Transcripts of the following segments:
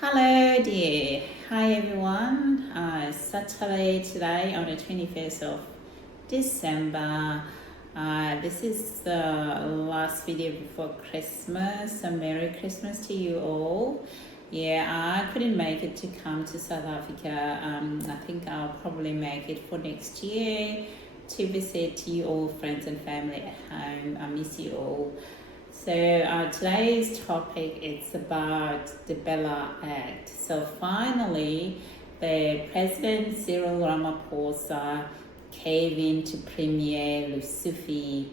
Hello dear. Hi everyone. It's Saturday today on the 21st of December. This is the last video before Christmas. So Merry Christmas to you all. Yeah, I couldn't make it to come to South Africa. I think I'll probably make it for next year to visit you all, friends and family at home. I miss you all. So today's topic is about the BELA Act. So finally, the President Cyril Ramaphosa caved in to Premier Lesufi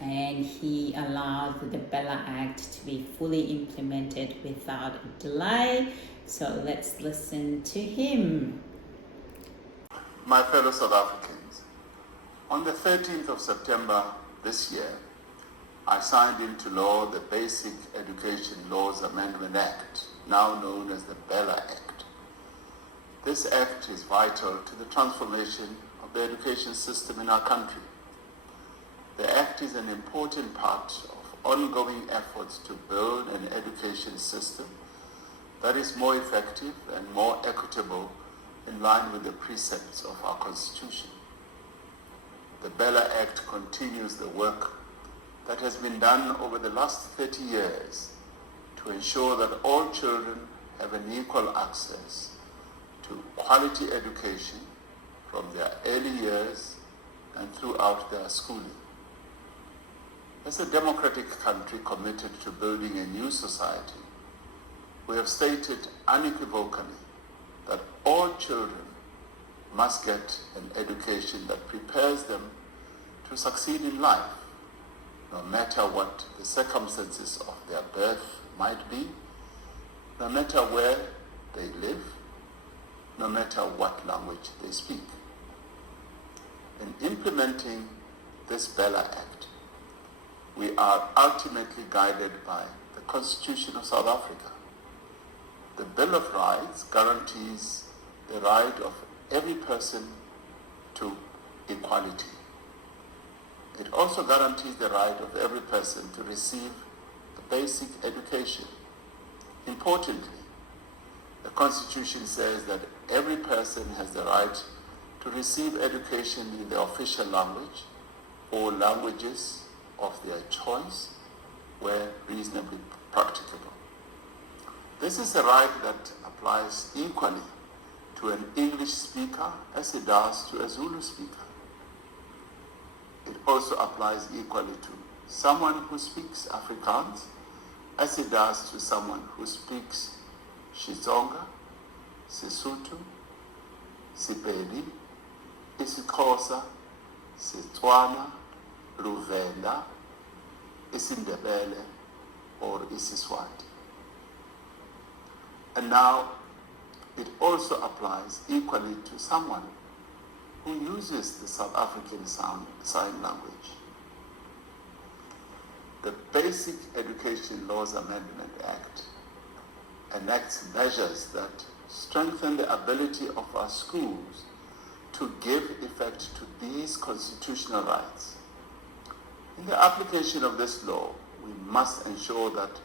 and he allowed the BELA Act to be fully implemented without delay. So let's listen to him. My fellow South Africans, on the 13th of September this year, I signed into law the Basic Education Laws Amendment Act, now known as the BELA Act. This act is vital to the transformation of the education system in our country. The act is an important part of ongoing efforts to build an education system that is more effective and more equitable in line with the precepts of our Constitution. The BELA Act continues the work that has been done over the last 30 years to ensure that all children have an equal access to quality education from their early years and throughout their schooling. As a democratic country committed to building a new society, we have stated unequivocally that all children must get an education that prepares them to succeed in life, no matter what the circumstances of their birth might be, no matter where they live, no matter what language they speak. In implementing this BELA Act, we are ultimately guided by the Constitution of South Africa. The Bill of Rights guarantees the right of every person to equality. It also guarantees the right of every person to receive the basic education. Importantly, the Constitution says that every person has the right to receive education in the official language or languages of their choice where reasonably practicable. This is a right that applies equally to an English speaker as it does to a Zulu speaker. It also applies equally to someone who speaks Afrikaans as it does to someone who speaks Xitsonga, Sesotho, Sepedi, isiXhosa, Setswana, Luvenda, isiNdebele, or isiSwati. And now, it also applies equally to someone who uses the South African Sign Language. The Basic Education Laws Amendment Act enacts measures that strengthen the ability of our schools to give effect to these constitutional rights. In the application of this law, we must ensure that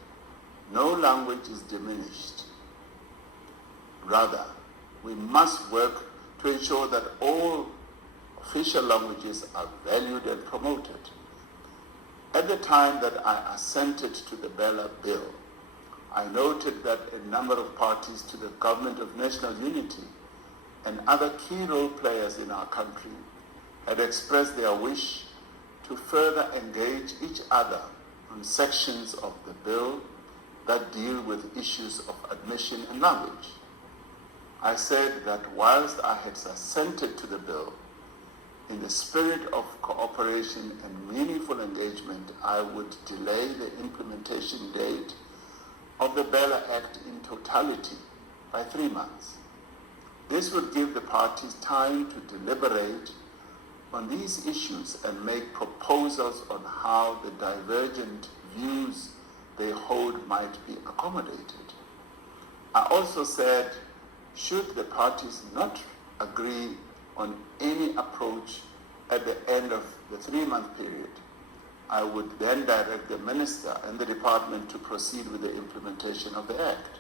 no language is diminished. Rather, we must work to ensure that all official languages are valued and promoted. At the time that I assented to the BELA bill, I noted that a number of parties to the Government of National Unity and other key role players in our country had expressed their wish to further engage each other on sections of the bill that deal with issues of admission and language. I said that whilst I had assented to the bill, in the spirit of cooperation and meaningful engagement, I would delay the implementation date of the BELA Act in totality by 3 months. This would give the parties time to deliberate on these issues and make proposals on how the divergent views they hold might be accommodated. I also said, should the parties not agree on any approach at the end of the 3-month period, I would then direct the Minister and the Department to proceed with the implementation of the Act.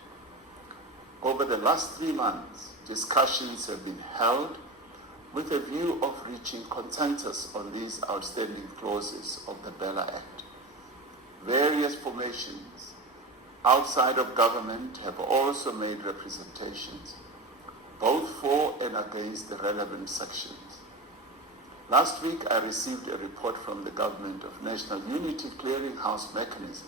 Over the last 3 months, discussions have been held with a view of reaching consensus on these outstanding clauses of the BELA Act. Various formations outside of government have also made representations, both for and against the relevant sections. Last week, I received a report from the Government of National Unity Clearinghouse Mechanism.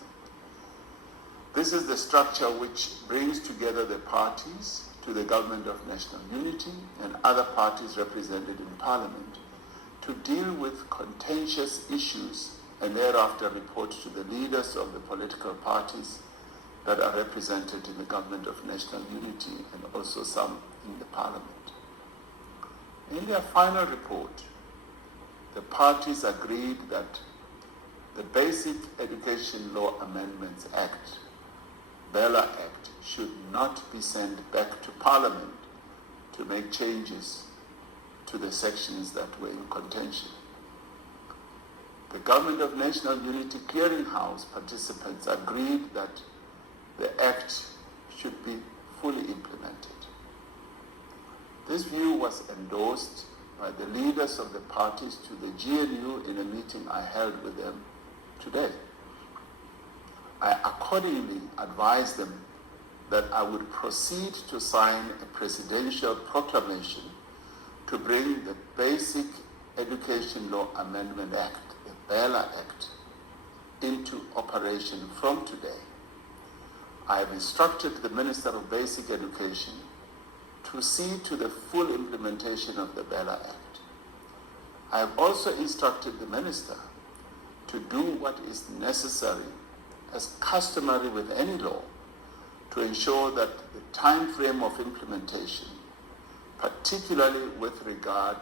This is the structure which brings together the parties to the Government of National Unity and other parties represented in Parliament to deal with contentious issues and thereafter report to the leaders of the political parties that are represented in the Government of National Unity and also some in the Parliament. In their final report, the parties agreed that the Basic Education Law Amendments Act, BELA Act, should not be sent back to Parliament to make changes to the sections that were in contention. The Government of National Unity Clearinghouse participants agreed that the Act should be fully implemented. This view was endorsed by the leaders of the parties to the GNU in a meeting I held with them today. I accordingly advised them that I would proceed to sign a presidential proclamation to bring the Basic Education Law Amendment Act, the BELA Act, into operation from today. I have instructed the Minister of Basic Education to see to the full implementation of the BELA Act. I have also instructed the Minister to do what is necessary as customary with any law to ensure that the time frame of implementation, particularly with regard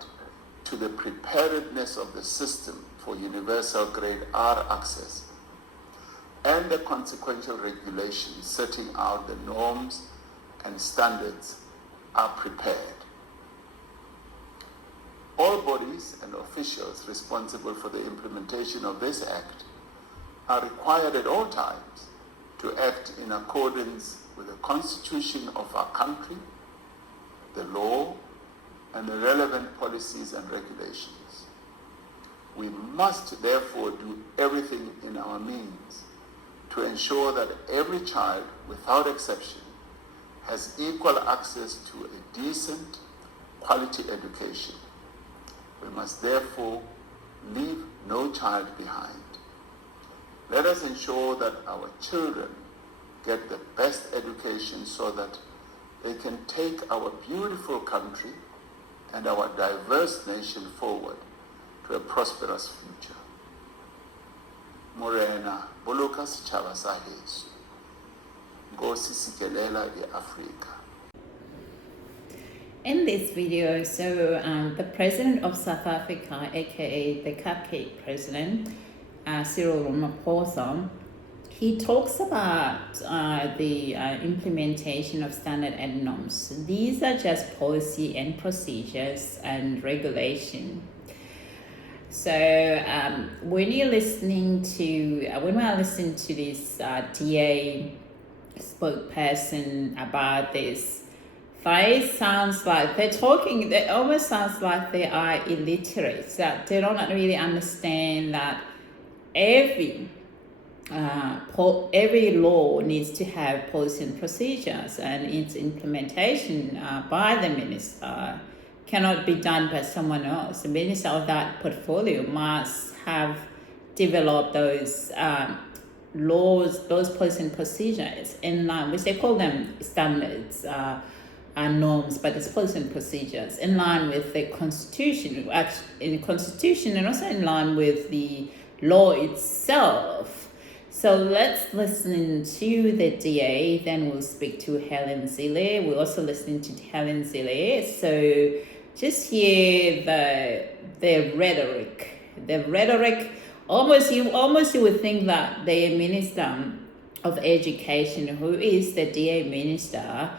to the preparedness of the system for universal grade R access and the consequential regulations setting out the norms and standards are prepared. All bodies and officials responsible for the implementation of this Act are required at all times to act in accordance with the Constitution of our country, the law, and the relevant policies and regulations. We must therefore do everything in our means to ensure that every child, without exception, has equal access to a decent, quality education. We must therefore leave no child behind. Let us ensure that our children get the best education so that they can take our beautiful country and our diverse nation forward to a prosperous future. Morena, boloka setjhaba sa heso. Nkosi sikelela Africa. In this video, the President of South Africa, aka the Cupcake President, Cyril Ramaphosa, he talks about the implementation of standard and norms. These are just policy and procedures and regulation. So when we are listening to this DA spokesperson about this, it sounds like it almost sounds like they are illiterate, that they don't really understand that every law needs to have policy and procedures, and its implementation by the minister cannot be done by someone else. The minister of that portfolio must have developed those laws, those policy and procedures in line, which they call them standards and norms, but it's policy and procedures in line with the Constitution, in the Constitution, and also in line with the law itself. So let's listen to the DA, then we'll speak to Helen Zille. We're also listening to Helen Zille. So just hear the rhetoric. The rhetoric, almost you would think that the Minister of Education, who is the DA minister,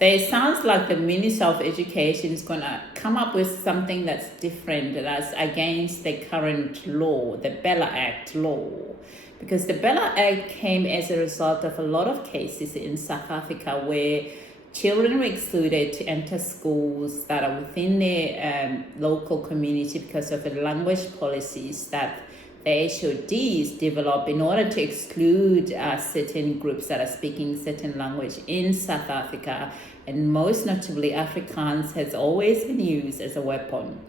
it sounds like the Minister of Education is going to come up with something that's different, that's against the current law, the BELA Act law. Because the BELA Act came as a result of a lot of cases in South Africa where children were excluded to enter schools that are within their local community because of the language policies that the HODs develop in order to exclude certain groups that are speaking certain language in South Africa. And most notably, Afrikaans has always been used as a weapon.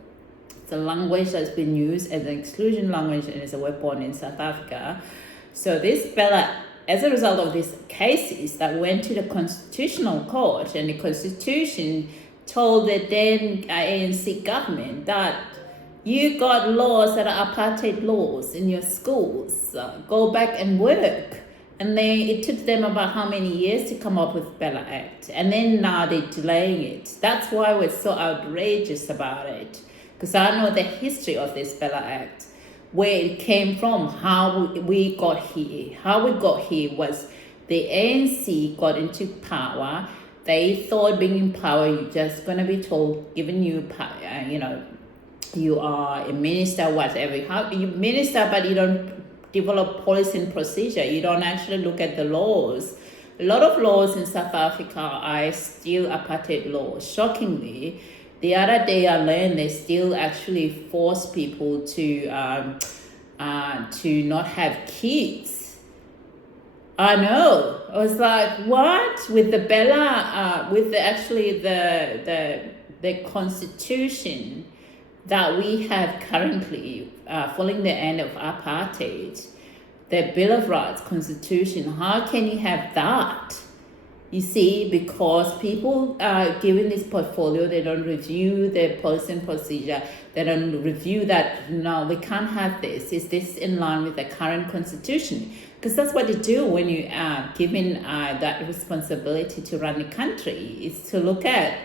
It's a language that's been used as an exclusion language and as a weapon in South Africa. So this BELA, as a result of these cases that went to the Constitutional Court, and the Constitution told the then ANC government that you got laws that are apartheid laws in your schools. Go back and work. And then it took them about how many years to come up with BELA Act. And then now they're delaying it. That's why we're so outrageous about it. Because I know the history of this BELA Act, where it came from, how we got here. How we got here was the ANC got into power. They thought being in power, you're just going to be told, given you, you are a minister, whatever. How you minister, but you don't develop policy and procedure. You don't actually look at the laws. A lot of laws in South Africa are still apartheid laws. Shockingly, the other day I learned they still actually force people to not have kids. I know. I was like, what? With the BELA, with the constitution that we have currently, following the end of apartheid, the Bill of Rights, Constitution, how can you have that? You see, because people are given this portfolio, they don't review the policy and procedure, they don't review that, no, we can't have this. Is this in line with the current constitution? Because that's what you do when you are given that responsibility to run the country, is to look at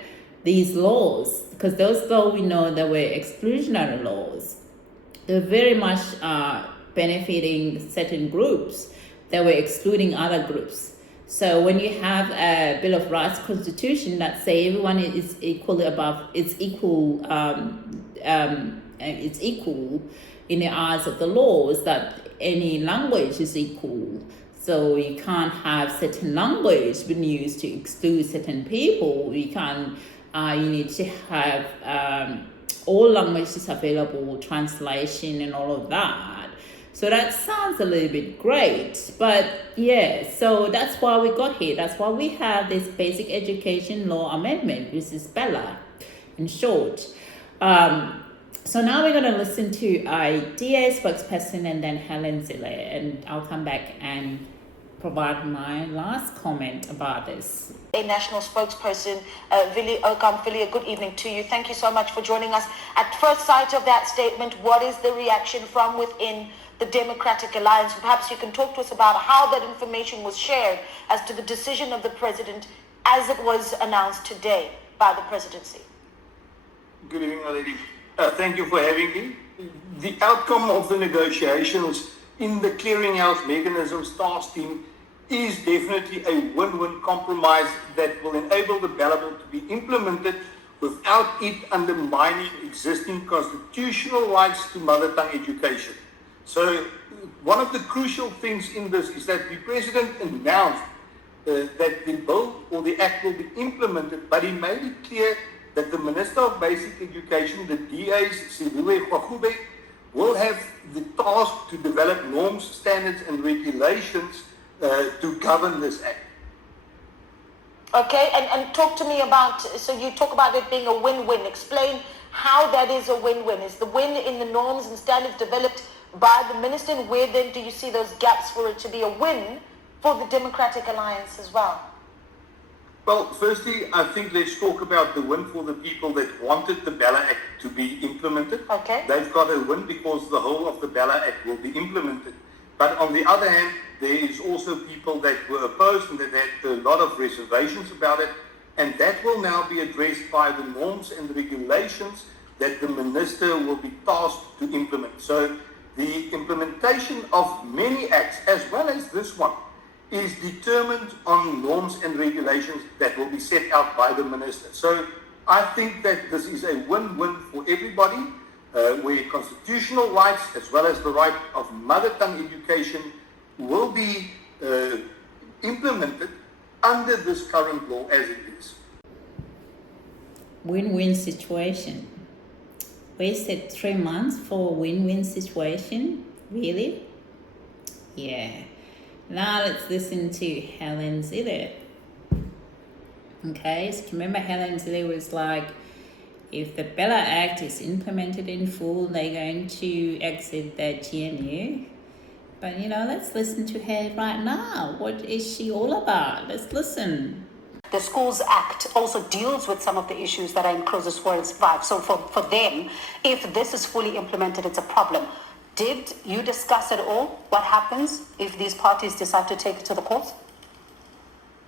these laws, because those laws we know that were exclusionary laws. They're very much benefiting certain groups that were excluding other groups. So when you have a Bill of Rights constitution that say everyone is equally above, it's equal in the eyes of the laws, that any language is equal. So you can't have certain language being used to exclude certain people. You can't. You need to have all languages available, translation and all of that. So that sounds a little bit great, but yeah, so that's why we got here. That's why we have this Basic Education Law Amendment, which is BELA in short. So now we're going to listen to our DA spokesperson and then Helen Zille, and I'll come back and provide my last comment about this. A national spokesperson, Vili Okam. Vili, a good evening to you. Thank you so much for joining us. At first sight of that statement, what is the reaction from within the Democratic Alliance? Perhaps you can talk to us about how that information was shared as to the decision of the president as it was announced today by the presidency. Good evening, lady. Thank you for having me. The outcome of the negotiations in the clearinghouse mechanisms task team is definitely a win-win compromise that will enable the BELA bill to be implemented without it undermining existing constitutional rights to mother tongue education. So one of the crucial things in this is that the president announced that the bill or the act will be implemented, but he made it clear that the Minister of Basic Education, the DA's Cyril Ramaphosa, will have the task to develop norms, standards and regulations to govern this act. Okay, and talk to me about, so you talk about it being a win-win. Explain how that is a win-win. Is the win in the norms and standards developed by the minister, and where then do you see those gaps for it to be a win for the Democratic Alliance as well? Well, firstly, I think let's talk about the win for the people that wanted the BELA Act to be implemented. Okay. They've got a win because the whole of the BELA Act will be implemented. But on the other hand, there is also people that were opposed and that had a lot of reservations about it, and that will now be addressed by the norms and regulations that the minister will be tasked to implement. So the implementation of many acts, as well as this one, is determined on norms and regulations that will be set out by the minister. So I think that this is a win-win for everybody, where constitutional rights as well as the right of mother tongue education will be implemented under this current law as it is. Win-win situation. Wasted 3 months for a win-win situation? Really? Yeah. Now let's listen to Helen Zille. Okay, so remember Helen Zille was like, if the BELA Act is implemented in full, they're going to exit the GNU. But let's listen to her right now. What is she all about? Let's listen. The Schools Act also deals with some of the issues that are in clauses 4 and 5. So for them, if this is fully implemented, it's a problem. Did you discuss at all what happens if these parties decide to take it to the courts?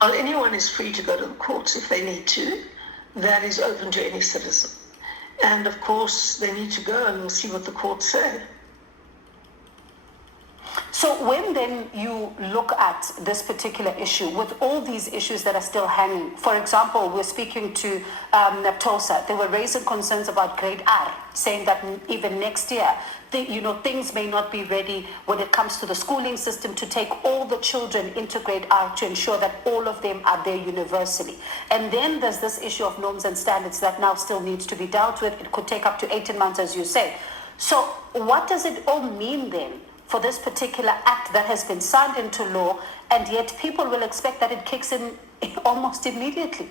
Well, anyone is free to go to the courts if they need to. That is open to any citizen. And of course, they need to go and we'll see what the courts say. So when then you look at this particular issue, with all these issues that are still hanging, for example, we're speaking to Naptosa, they were raising concerns about grade R, saying that even next year, things may not be ready when it comes to the schooling system to take all the children into grade R to ensure that all of them are there universally. And then there's this issue of norms and standards that now still needs to be dealt with. It could take up to 18 months, as you say. So what does it all mean then for this particular act that has been signed into law, and yet people will expect that it kicks in almost immediately?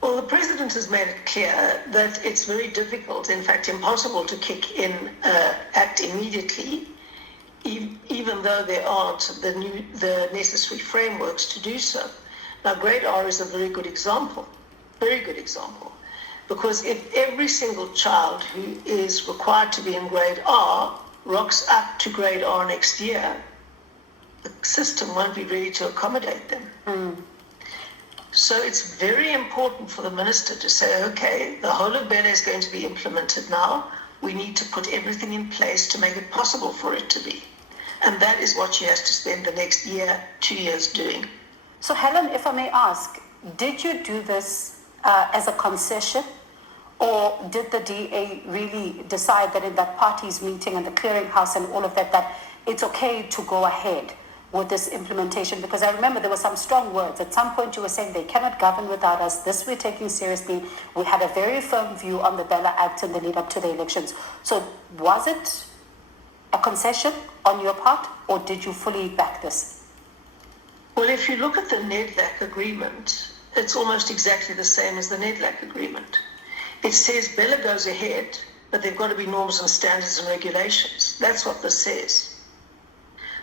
Well, the president has made it clear that it's very difficult, in fact impossible, to kick in act immediately, even though there aren't the necessary frameworks to do so. Now, grade R is a very good example, because if every single child who is required to be in grade R rocks up to grade R next year, the system won't be ready to accommodate them. So it's very important for the minister to say, okay, the whole of BELA is going to be implemented now. We need to put everything in place to make it possible for it to be. And that is what she has to spend the next year, 2 years doing. So Helen, if I may ask, did you do this as a concession? Or did the DA really decide that in that party's meeting and the clearinghouse and all of that, that it's okay to go ahead with this implementation? Because I remember there were some strong words. At some point you were saying they cannot govern without us. This we're taking seriously. We had a very firm view on the BELA Act in the lead up to the elections. So was it a concession on your part, or did you fully back this? Well, if you look at the NEDLAC agreement, it's almost exactly the same as the NEDLAC agreement. It says BELA goes ahead, but there've got to be norms and standards and regulations. That's what this says.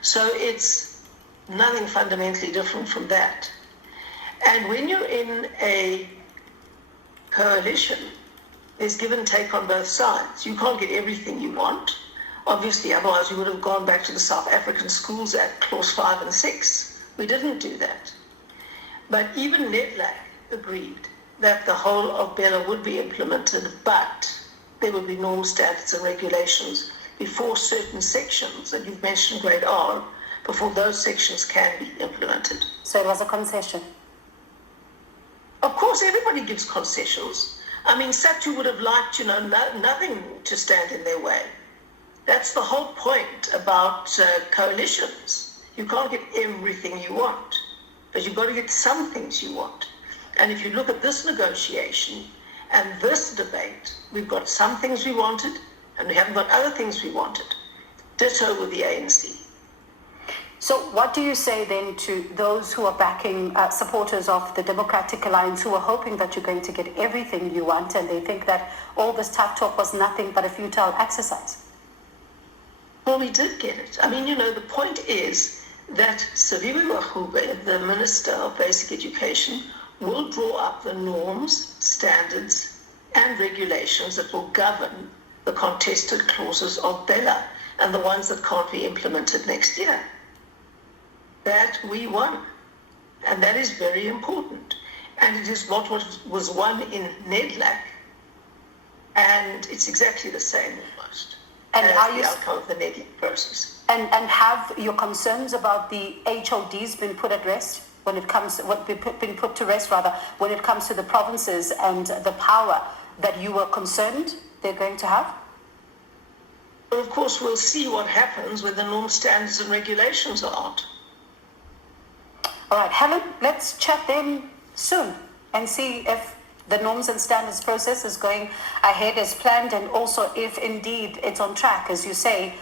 So it's nothing fundamentally different from that. And when you're in a coalition, there's give and take on both sides. You can't get everything you want. Obviously, otherwise we would have gone back to the South African Schools Act, clause 5 and 6. We didn't do that. But even NEDLAC agreed that the whole of BELA would be implemented, but there would be norms, standards and regulations before certain sections, and you've mentioned grade R, before those sections can be implemented. So it was a concession? Of course, everybody gives concessions. I mean, SATU would have liked, nothing to stand in their way. That's the whole point about coalitions. You can't get everything you want, but you've got to get some things you want. And if you look at this negotiation and this debate, we've got some things we wanted and we haven't got other things we wanted. Ditto with the ANC. So what do you say then to those who are backing supporters of the Democratic Alliance who are hoping that you're going to get everything you want, and they think that all this tough talk was nothing but a futile exercise? Well, we did get it. I mean, the point is that Saviwe Wachube, the Minister of Basic Education, will draw up the norms, standards, and regulations that will govern the contested clauses of BELA and the ones that can't be implemented next year. That we won. And that is very important. And it is what was won in NEDLAC. And it's exactly the same almost and as are you, the outcome of the NEDLAC process. And have your concerns about the HODs been put at rest? When it comes, been put to rest rather, when it comes to the provinces and the power that you were concerned they're going to have? Well, of course, we'll see what happens when the norm, standards and regulations are out. All right, Helen, let's chat then soon and see if the norms and standards process is going ahead as planned, and also if indeed it's on track. As you say,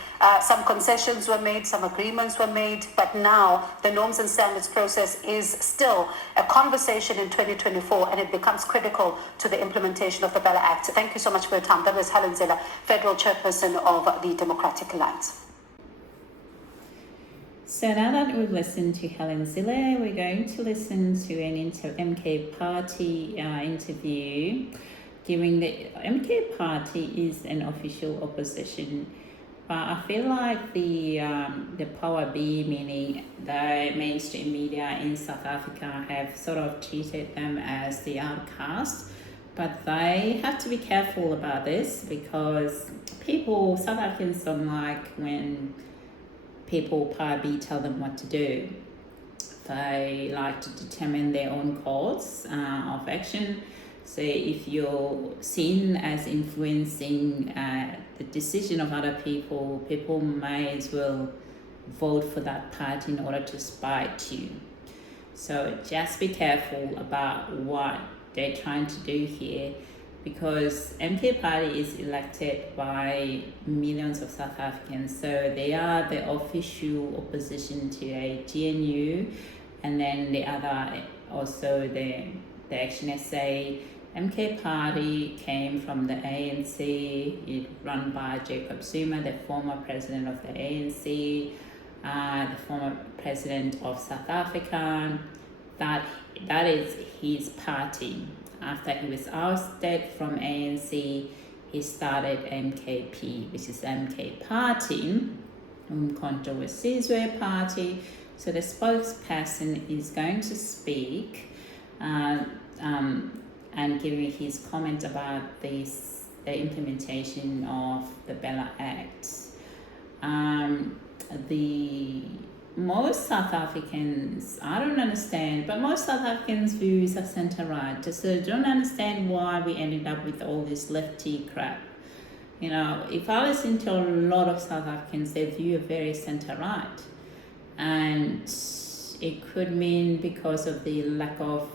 some concessions were made, some agreements were made, but now the norms and standards process is still a conversation in 2024, and it becomes critical to the implementation of the BELA Act. Thank you so much for your time. That was Helen Zille, Federal Chairperson of the Democratic Alliance. So now that we've listened to Helen Zille, we're going to listen to an MK Party interview. Given the MK Party is an official opposition, but I feel like the Power B, meaning the mainstream media in South Africa, have sort of treated them as the outcast. But they have to be careful about this, because South Africans don't like when people Power B tell them what to do. They like to determine their own course of action. So if you're seen as influencing the decision of other people, people may as well vote for that party in order to spite you. So just be careful about what they're trying to do here, because MK Party is elected by millions of South Africans, so they are the official opposition to a GNU, and then the other, also the Action SA. MK Party came from the ANC, run by Jacob Zuma, the former president of the ANC, the former president of South Africa. That is his party. After he was ousted from ANC, he started MKP, which is MK Party, Umkhonto weSizwe Party. So the spokesperson is going to speak and giving his comment about the implementation of the BELA Act. Most South Africans, I don't understand, but most South Africans' views are centre-right. So I don't understand why we ended up with all this lefty crap. You know, if I listen to a lot of South Africans, their view are very centre-right. And it could mean because of the lack of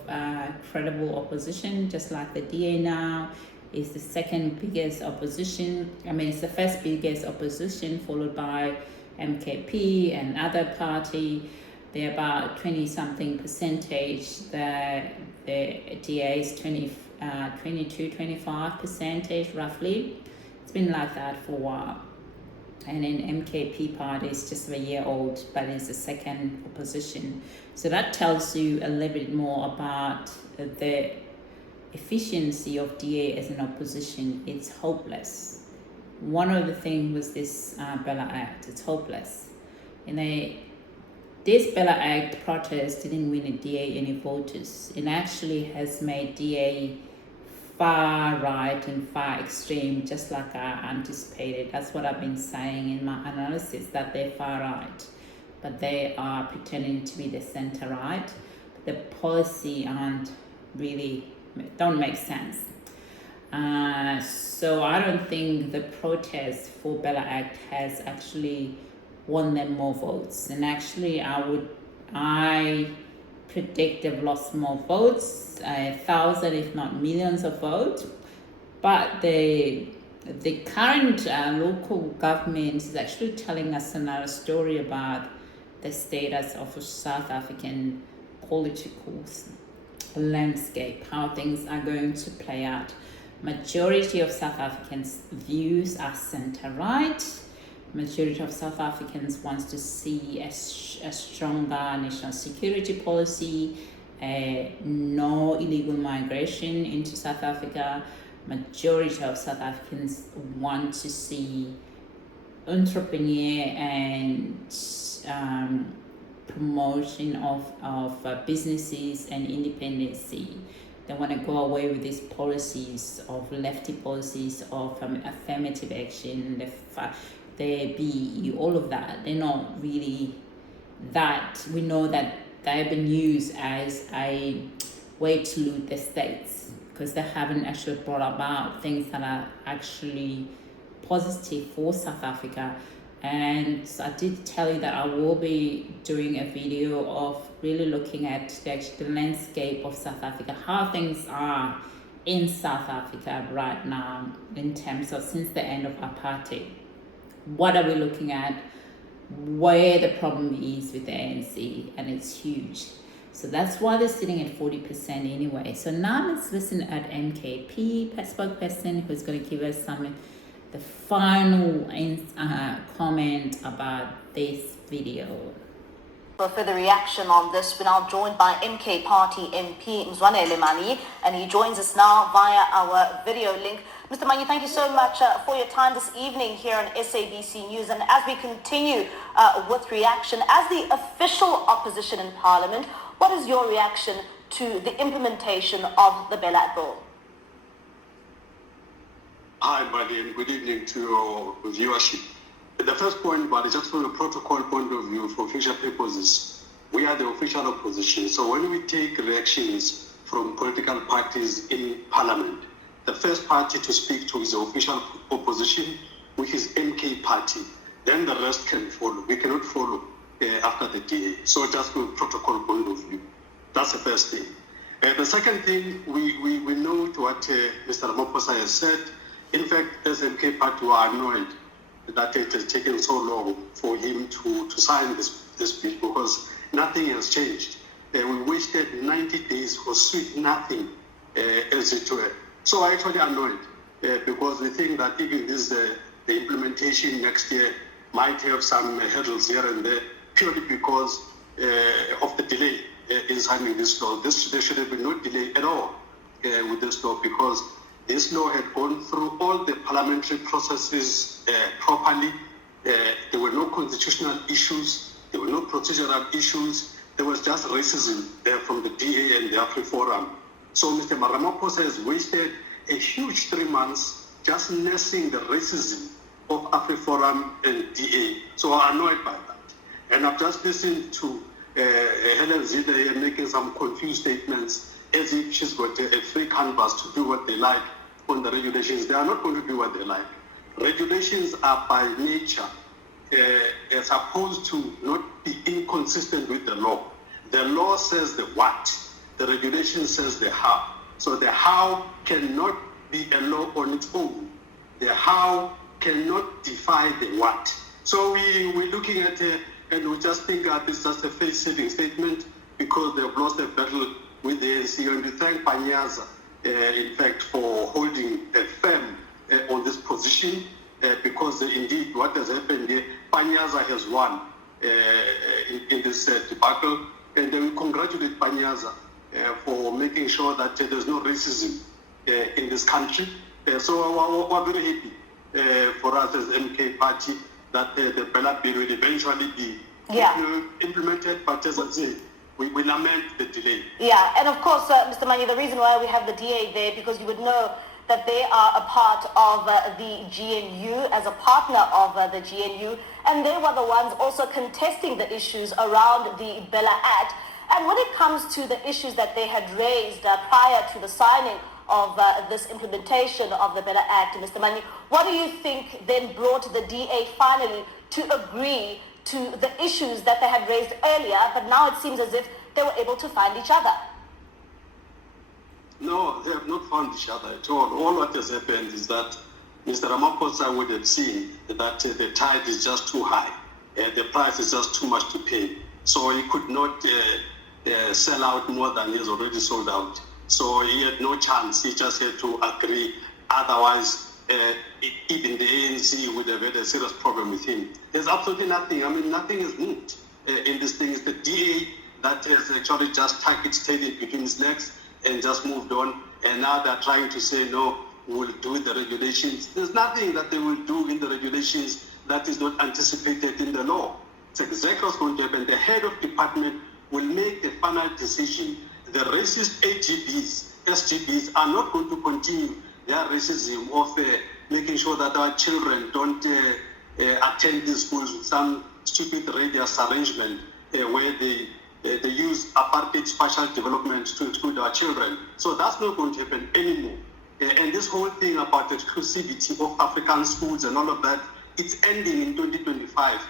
credible opposition, just like the DA now is the second biggest opposition. I mean, it's the first biggest opposition, followed by MKP and other party. They're about 20-something percentage. The DA is 22-25% roughly. It's been like that for a while. And then MKP party is just a year old, but it's the second opposition. So that tells you a little bit more about the efficiency of DA as an opposition. It's hopeless. One of the things was this BELA Act. It's hopeless. This BELA Act protest didn't win a DA any voters. It actually has made DA far right and far extreme, just like I anticipated. That's what I've been saying in my analysis, that they're far right, but they are pretending to be the center right. But the policy don't make sense. So I don't think the protest for BELA Act has actually won them more votes. And actually, I predict they've lost more votes, 1,000 if not millions of votes. But the current local government is actually telling us another story about the status of South African political landscape, how things are going to play out. Majority of South Africans' views are centre-right. Majority of South Africans wants to see a stronger national security policy, no illegal migration into South Africa. Majority of South Africans want to see entrepreneur and promotion of businesses and independency. They want to go away with these policies of lefty policies of affirmative action, the BE, all of that. They're not really that. We know that they've been used as a way to loot the states, because they haven't actually brought about things that are actually positive for South Africa. And I did tell you that I will be doing a video of really looking at the landscape of South Africa, how things are in South Africa right now in terms of since the end of apartheid. What are we looking at? Where the problem is with the ANC, and it's huge. So that's why they're sitting at 40% anyway. So now let's listen at MKP spokesperson who's going to give us the final comment about this video. For further reaction on this, we're now joined by MK Party MP Mzwanele Manyi, and he joins us now via our video link. Mr. Manyi, thank you so much for your time this evening here on SABC News. And as we continue with reaction, as the official opposition in Parliament, what is your reaction to the implementation of the BELA bill? Hi, buddy, and good evening to your viewership. The first point, buddy, just from a protocol point of view, for future purposes, we are the official opposition. So when we take reactions from political parties in Parliament, the first party to speak to is the official opposition, which is MK Party. Then the rest can follow. We cannot follow after the DA. So just from a protocol point of view. That's the first thing. The second thing, we note what Mr. Ramaphosa has said. In fact, as MK Party, we are annoyed that it has taken so long for him to sign this bill because nothing has changed. We wasted 90 days for sweet nothing, as it were. So I'm actually annoyed because we think that even this the implementation next year might have some hurdles here and there purely because of the delay in signing this law. There should have been no delay at all with this law because this law had gone through all the parliamentary processes properly. There were no constitutional issues. There were no procedural issues. There was just racism from the DA and the AfriForum. So Mr. Ramaphosa has wasted a huge 3 months just nursing the racism of AfriForum and DA. So I'm annoyed by that. And I've just listened to Helen Zida here making some confused statements as if she's got a free canvas to do what they like on the regulations. They are not going to do what they like. Regulations are by nature supposed to not be inconsistent with the law. The law says the what, the regulation says the how. So the how cannot be a law on its own. The how cannot defy the what. So we're looking at it and we just think that it's just a face-saving statement because they've lost a battle with the ANC. And we thank Panyaza, in fact, for holding firm on this position because indeed what has happened here, Panyaza has won in this debacle. And we congratulate Panyaza for making sure that there's no racism in this country. So we're very happy for us as MK Party that the BELA bill will eventually be implemented, but as I say, we lament the delay. Yeah, and of course, Mr. Manyi, the reason why we have the DA there, because you would know that they are a part of the GNU, as a partner of the GNU, and they were the ones also contesting the issues around the BELA Act. And when it comes to the issues that they had raised prior to the signing of this implementation of the BELA Act, Mr. Manyi, what do you think then brought the DA finally to agree to the issues that they had raised earlier, but now it seems as if they were able to find each other? No, they have not found each other at all. All what has happened is that Mr. Ramaphosa would have seen that the tide is just too high. The price is just too much to pay. So he could not sell out more than he has already sold out. So he had no chance. He just had to agree. Otherwise, even the ANC would have had a serious problem with him. There's absolutely nothing. I mean, nothing is moved in this thing. It's the DA that has actually just tucked its tail in between his legs and just moved on. And now they're trying to say, no, we'll do the regulations. There's nothing that they will do in the regulations that is not anticipated in the law. It's exactly what's going to happen. The head of department will make the final decision. The racist AGBs, SGBs are not going to continue their racism of making sure that our children don't attend these schools with some stupid radius arrangement where they use apartheid spatial development to exclude our children. So that's not going to happen anymore. And this whole thing about exclusivity of African schools and all of that it's ending in 2025.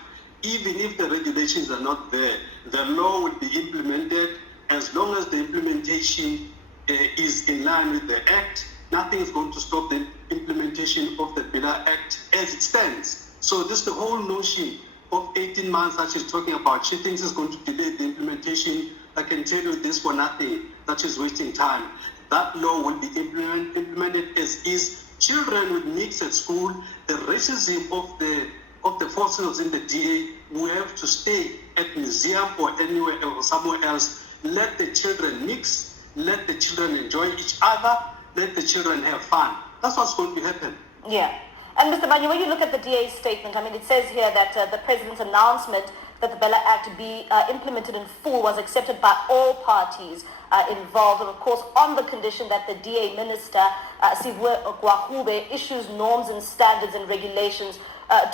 Even if the regulations are not there, the law will be implemented. As long as the implementation is in line with the Act, nothing is going to stop the implementation of the BELA Act as it stands. So this the whole notion of 18 months that she's talking about. She thinks it's going to delay the implementation. I can tell you this for nothing, that she's wasting time. That law will be implemented as is. Children will mix at school. The racism of the fossils in the DA will have to stay at museum or anywhere or somewhere else. Let the children mix. Let the children enjoy each other. Let the children have fun. That's what's going to happen. Yeah. And Mr. Banyu, when you look at the DA's statement, I mean, it says here that the president's announcement that the BELA Act be implemented in full was accepted by all parties involved, and of course on the condition that the DA minister, Sivwe Gwahube, issues norms and standards and regulations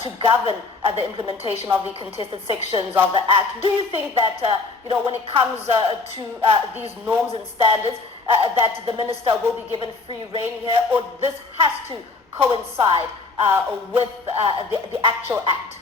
to govern the implementation of the contested sections of the Act. Do you think that, when it comes to these norms and standards, that the minister will be given free rein here, or this has to coincide with the actual Act?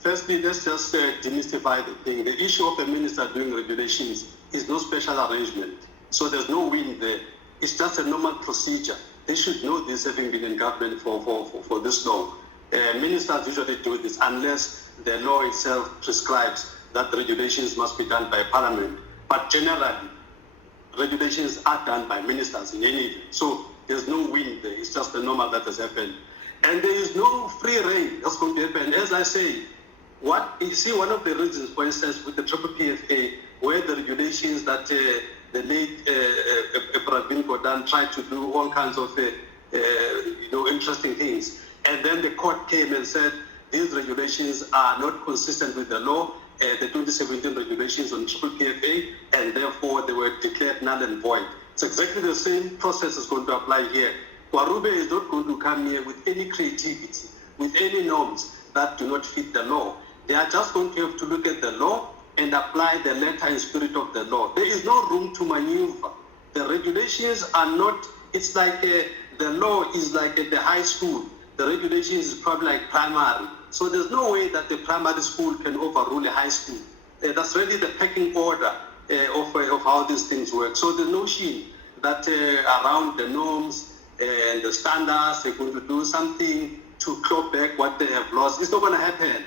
Firstly, let's just demystify the thing. The issue of the minister doing regulations is no special arrangement. So there's no win there. It's just a normal procedure. They should know this, having been in government for this long. Ministers usually do this unless the law itself prescribes that regulations must be done by Parliament. But generally, regulations are done by ministers in any event. So there's no win there. It's just the normal that has happened. And there is no free rein that's going to happen. As I say, one of the reasons, for instance, with the Triple PFA, where the regulations that the late Pravin Gordhan tried to do all kinds of interesting things, and then the court came and said these regulations are not consistent with the law, the 2017 regulations on Triple PFA, and therefore they were declared null and void. It's exactly the same process is going to apply here. Warube is not going to come here with any creativity, with any norms that do not fit the law. They are just going to have to look at the law and apply the letter and spirit of the law. There is no room to maneuver. The regulations are not, it's like the law is like at the high school. The regulations is probably like primary. So there's no way that the primary school can overrule a high school. That's really the pecking order of how these things work. So the notion that around the norms and the standards, they're going to do something to claw back what they have lost, it's not going to happen.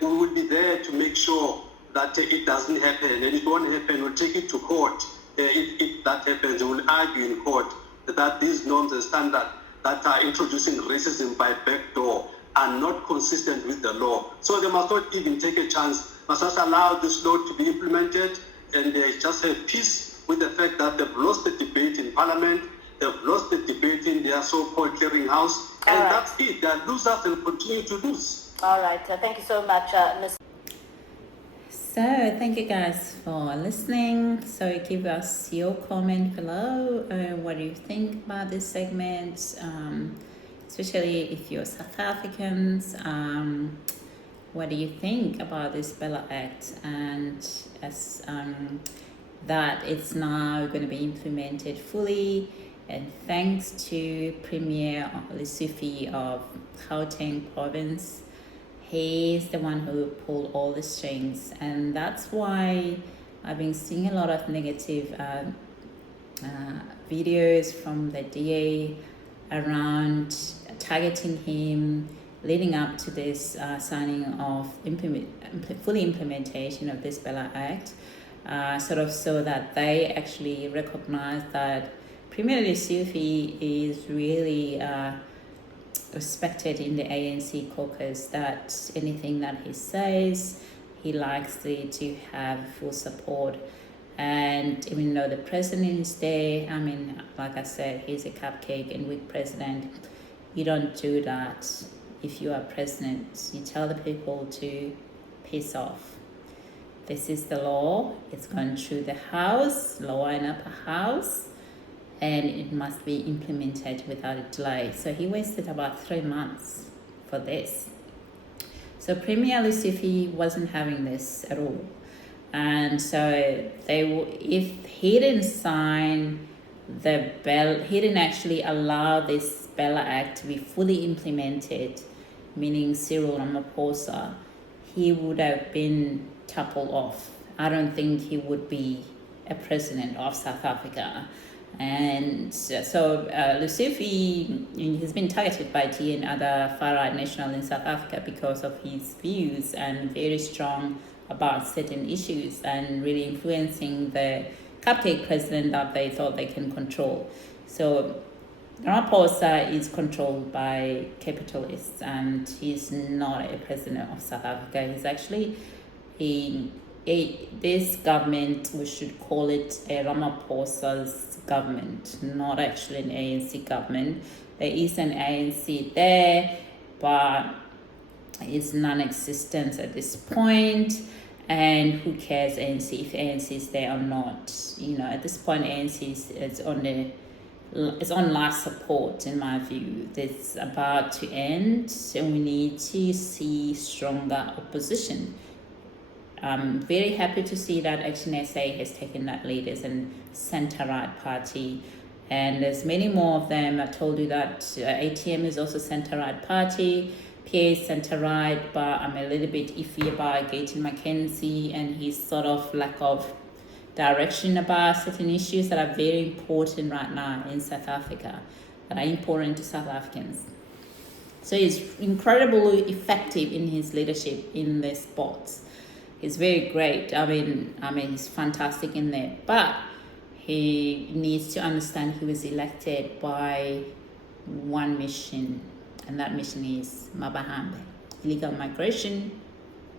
We will be there to make sure that it doesn't happen, and it won't happen. We'll take it to court. If that happens, we will argue in court that these norms and standards that are introducing racism by backdoor are not consistent with the law. So they must not even take a chance. Must just allow this law to be implemented, and they just have peace with the fact that they've lost the debate in Parliament, they've lost the debate in their so-called clearinghouse, and that's it. They're losers and continue to lose. All right. Thank you so much, Ms. So thank you guys for listening. So give us your comment below. What do you think about this segment? Especially if you're South Africans. What do you think about this BELA Act, and as that it's now going to be implemented fully, and thanks to Premier Lesufi of Gauteng province. He's the one who pulled all the strings, and that's why I've been seeing a lot of negative videos from the DA around targeting him leading up to this signing of fully implementation of this BELA Act, sort of so that they actually recognize that Premier Lesufi is really respected in the ANC caucus, that anything that he says, he likes to have full support. And even though the president is there, I mean, like I said, he's a cupcake and weak president. You don't do that. If you are president, you tell the people to piss off. This is the law. It's gone through the House, lower and upper house, and it must be implemented without a delay. So he wasted about 3 months for this. So Premier Lesufi wasn't having this at all. And so if he didn't sign the BELA, he didn't actually allow this BELA Act be fully implemented, meaning Cyril Ramaphosa, he would have been toppled off. I don't think he would be a president of South Africa. And so Lesufi, he's been targeted by T and other far-right nationals in South Africa because of his views, and very strong about certain issues and really influencing the cupcake president that they thought they can control. So Ramaphosa is controlled by capitalists, and he's not a president of South Africa. He's actually this government, we should call it a Ramaphosa's government, not actually an ANC government. There is an ANC there, but it's non-existent at this point. And who cares ANC if ANC is there or not? You know, at this point, ANC is on life support, in my view. It's about to end, and we need to see stronger opposition. I'm very happy to see that Action SA has taken that lead as a centre-right party, and there's many more of them. I told you that ATM is also centre-right party, PA is centre-right, but I'm a little bit iffy about Gauteng Mackenzie and his sort of lack of direction about certain issues that are very important right now in South Africa, that are important to South Africans. So he's incredibly effective in his leadership in the sports. He's very great. I mean, he's fantastic in there. But he needs to understand he was elected by one mission, and that mission is Mabahambe. Illegal migration,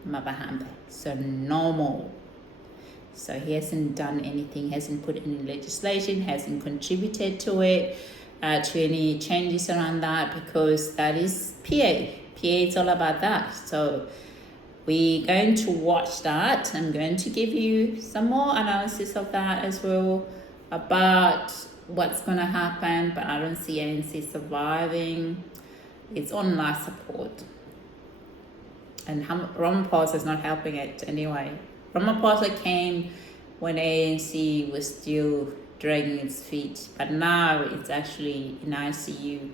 Mabahambe. So no more. So he hasn't done anything, hasn't put any legislation, hasn't contributed to it, to any changes around that, because that is PA. PA is all about that. So we're going to watch that. I'm going to give you some more analysis of that as well, about what's going to happen, but I don't see ANC surviving. It's on life support. And Ramaphosa is not helping it anyway. Ramaphosa came when ANC was still dragging its feet, but now it's actually in ICU,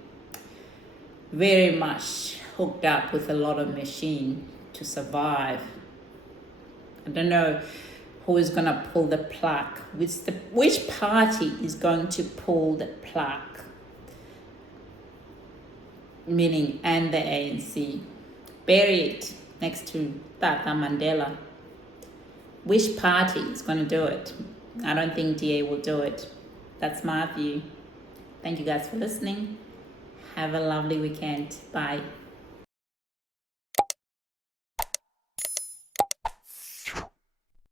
very much hooked up with a lot of machine to survive. I don't know who is going to pull the plug. Which party is going to pull the plug? Meaning, and the ANC. Bury it next to Tata Mandela. Which party is going to do it? I don't think DA will do it. That's my view. Thank you guys for listening. Have a lovely weekend. Bye.